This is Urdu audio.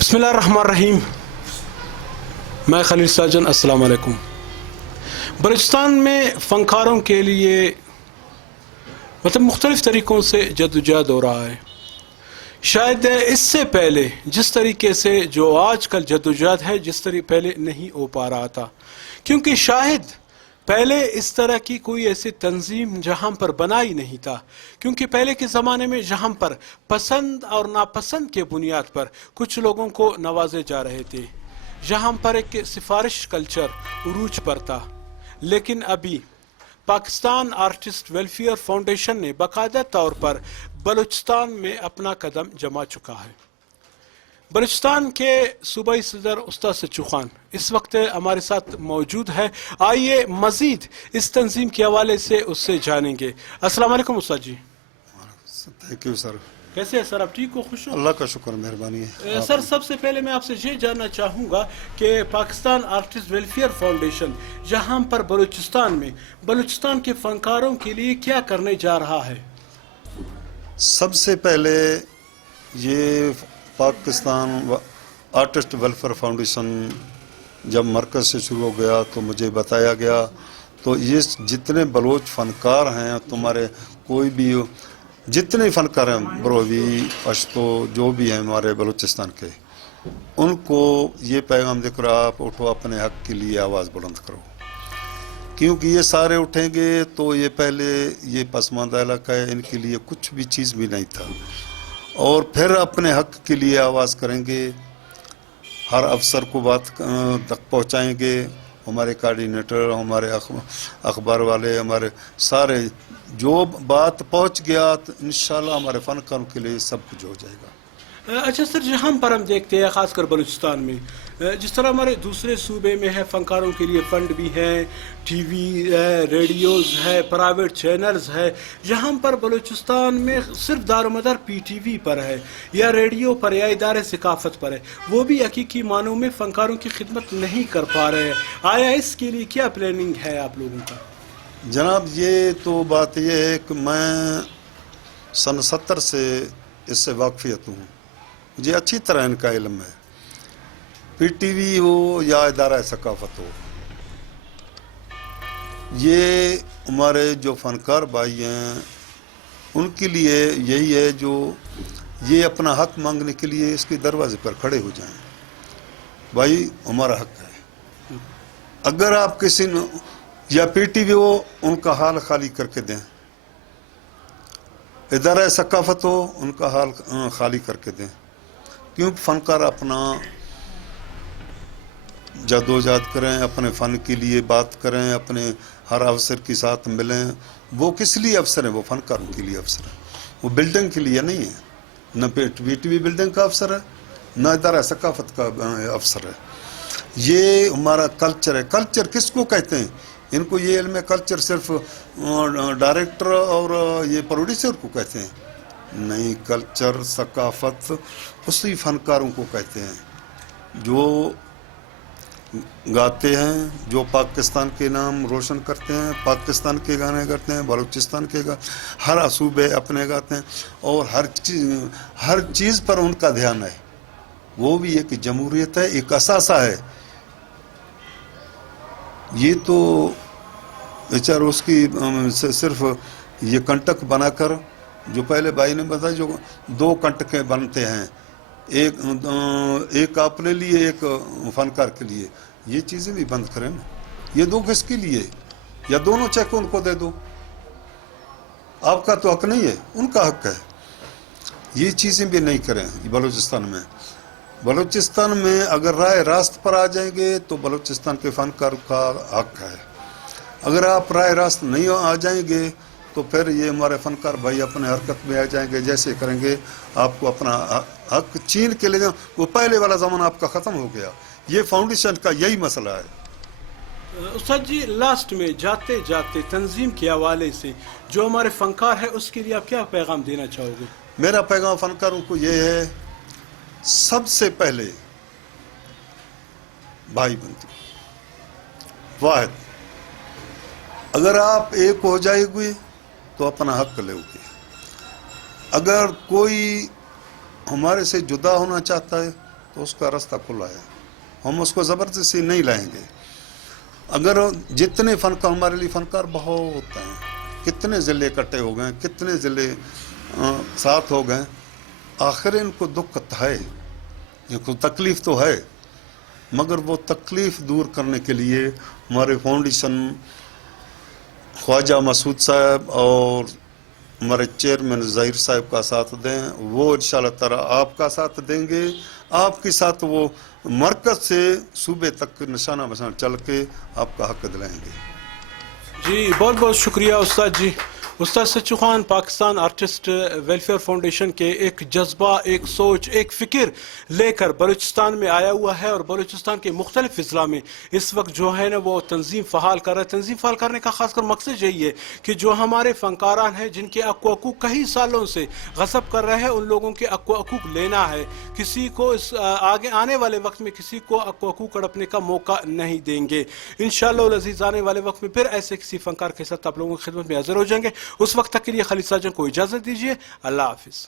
بسم اللہ الرحمن الرحیم. میں خلیل ساجن. السلام علیکم. بلوچستان میں فنکاروں کے لیے مختلف طریقوں سے جدوجہد ہو رہا ہے. شاید اس سے پہلے جس طریقے سے جو آج کل جدوجہد ہے جس طریقے پہلے نہیں ہو پا رہا تھا، کیونکہ شاید پہلے اس طرح کی کوئی ایسی تنظیم جہاں پر بنا ہی نہیں تھا. کیونکہ پہلے کے زمانے میں جہاں پر پسند اور ناپسند کے بنیاد پر کچھ لوگوں کو نوازے جا رہے تھے، جہاں پر ایک سفارش کلچر عروج پر تھا. لیکن ابھی پاکستان آرٹسٹ ویلفیئر فاؤنڈیشن نے باقاعدہ طور پر بلوچستان میں اپنا قدم جما چکا ہے. بلوچستان کے صوبائی صدر استاد سچو خان اس وقت ہمارے ساتھ موجود ہے. آئیے مزید اس تنظیم کے حوالے سے اس سے جانیں گے. السلام علیکم استاد جی. Thank you sir. کیسے ہیں سر؟ آپ ٹھیک ہو؟ خوش ہو؟ اللہ کا شکر، مہربانی ہے. سر سب سے پہلے میں آپ سے یہ جاننا چاہوں گا کہ پاکستان آرٹسٹ ویلفیئر فاؤنڈیشن جہاں پر بلوچستان میں بلوچستان کے فنکاروں کے لیے کیا کرنے جا رہا ہے؟ سب سے پہلے یہ پاکستان آرٹسٹ ویلفیئر فاؤنڈیشن جب مرکز سے شروع ہو گیا تو مجھے بتایا گیا تو یہ جتنے بلوچ فنکار ہیں تمہارے کوئی بھی جتنے فنکار ہیں بروی پشتو جو بھی ہیں ہمارے بلوچستان کے، ان کو یہ پیغام دے کر آپ اٹھو، اپنے حق کے لیے آواز بلند کرو. کیونکہ یہ سارے اٹھیں گے تو یہ پہلے یہ پسماندہ علاقہ ہے، ان کے لیے کچھ بھی چیز بھی نہیں تھا، اور پھر اپنے حق کے لیے آواز کریں گے، ہر افسر کو بات تک پہنچائیں گے. ہمارے کوارڈینیٹر، ہمارے اخبار والے، ہمارے سارے جو بات پہنچ گیا تو انشاءاللہ ہمارے فنکاروں کے لیے سب کچھ ہو جائے گا. اچھا سر، جہاں پر ہم دیکھتے ہیں خاص کر بلوچستان میں جس طرح ہمارے دوسرے صوبے میں ہے فنکاروں کے لیے فنڈ بھی ہے، ٹی وی ہے، ریڈیوز ہے، پرائیویٹ چینلز ہے، جہاں پر بلوچستان میں صرف دار و مدار پی ٹی وی پر ہے یا ریڈیو پر یا ادارے ثقافت پر ہے، وہ بھی حقیقی معنوں میں فنکاروں کی خدمت نہیں کر پا رہے ہیں. آیا اس کے لیے کیا پلاننگ ہے آپ لوگوں کا؟ جناب یہ تو بات یہ ہے کہ میں سن 70 سے اس سے واقفیت ہوں، مجھے اچھی طرح ان کا علم ہے. پی ٹی وی ہو یا ادارہ ثقافت ہو، یہ ہمارے جو فنکار بھائی ہیں ان کے لیے یہی ہے جو یہ اپنا حق مانگنے کے لیے اس کے دروازے پر کھڑے ہو جائیں. بھائی ہمارا حق ہے. اگر آپ کسی یا پی ٹی وی ہو ان کا حال خالی کر کے دیں، ادارہ ثقافت ہو ان کا حال خالی کر کے دیں. کیونکہ فنکار اپنا جدوجہد کریں، اپنے فن کے لیے بات کریں، اپنے ہر افسر کے ساتھ ملیں. وہ کس لیے افسر ہیں؟ وہ فنکاروں کے لیے افسر ہیں، وہ بلڈنگ کے لیے نہیں ہے. نہ پی ٹی وی بلڈنگ کا افسر ہے، نہ ادارہ ثقافت کا افسر ہے. یہ ہمارا کلچر ہے. کلچر کس کو کہتے ہیں؟ ان کو یہ علم ہے کلچر صرف ڈائریکٹر اور یہ پروڈیوسر کو کہتے ہیں. نہیں، کلچر ثقافت اسی فنکاروں کو کہتے ہیں جو گاتے ہیں، جو پاکستان کے نام روشن کرتے ہیں، پاکستان کے گانے گاتے ہیں، بلوچستان کے ہر صوبے اپنے گاتے ہیں، اور ہر چیز پر ان کا دھیان ہے. وہ بھی ایک جمہوریت ہے، ایک اثاثہ ہے. یہ تو بیچارہ اس کی صرف یہ کنٹک بنا کر، جو پہلے بھائی نے بتایا جو 2 کنٹکیں بنتے ہیں، ایک اپنے لیے ایک فنکار کے لیے، یہ چیزیں بھی بند کریں نا. یہ 2 کس کے لیے؟ یا دونوں چیک ان کو دے دو. آپ کا تو حق نہیں ہے، ان کا حق ہے. یہ چیزیں بھی نہیں کریں. بلوچستان میں اگر رائے راست پر آ جائیں گے تو بلوچستان کے فنکار کا حق ہے. اگر آپ رائے راست نہیں آ جائیں گے تو پھر یہ ہمارے فنکار بھائی اپنے حرکت میں آ جائیں گے. جیسے کریں گے آپ کو اپنا حق چھین کے لے جائیں. وہ پہلے والا زمانہ آپ کا ختم ہو گیا. یہ فاؤنڈیشن کا یہی مسئلہ ہے. استاد جی، لاسٹ میں جاتے جاتے تنظیم کے حوالے سے جو ہمارے فنکار ہے اس کے لیے آپ کیا پیغام دینا چاہو گے؟ میرا پیغام فنکاروں کو یہ ہے، سب سے پہلے بھائی بندی واحد. اگر آپ ایک ہو جائے گے تو اپنا حق لے گے. اگر کوئی ہمارے سے جدا ہونا چاہتا ہے تو اس کا راستہ کھلا ہے، ہم اس کو زبردستی نہیں لائیں گے۔ اگر جتنے فنکار ہمارے لیے فنکار بہت ہیں، کتنے ضلع اکٹھے ہو گئے، کتنے ضلع ساتھ ہو گئے، آخر ان کو دقت ہے، ان کو تکلیف تو ہے، مگر وہ تکلیف دور کرنے کے لیے ہمارے فاؤنڈیشن خواجہ مسعود صاحب اور ہمارے چیئرمین ظہیر صاحب کا ساتھ دیں، وہ انشاءاللہ تعالی آپ کا ساتھ دیں گے، آپ کے ساتھ وہ مرکز سے صوبے تک نشانہ بشانہ چل کے آپ کا حق دلائیں گے۔ جی بہت بہت شکریہ استاد جی۔ استاد سچو Khan Pakistan artist welfare foundation کے ایک جذبہ، ایک سوچ، ایک فکر لے کر بلوچستان میں آیا ہوا ہے، اور بلوچستان کے مختلف اضلاع میں اس وقت جو ہے نا وہ تنظیم فعال کر رہا ہے۔ تنظیم فعال کرنے کا خاص کر مقصد یہی ہے کہ جو ہمارے فنکاران ہیں جن کے حق و حقوق کئی سالوں سے غصب کر رہے ہیں، ان لوگوں کے حق و حقوق لینا ہے، کسی کو اس آگے آنے والے وقت میں کسی کو حق و حقوق ہڑپنے کا موقع نہیں دیں گے۔ انشاءاللہ العزیز آنے والے وقت میں پھر ایسے کسی فنکار کے ساتھ آپ لوگوں کی خدمت میں حاضر ہو جائیں گے۔ اس وقت تک کے لیے خالد ساجن کو اجازت دیجیے، اللہ حافظ۔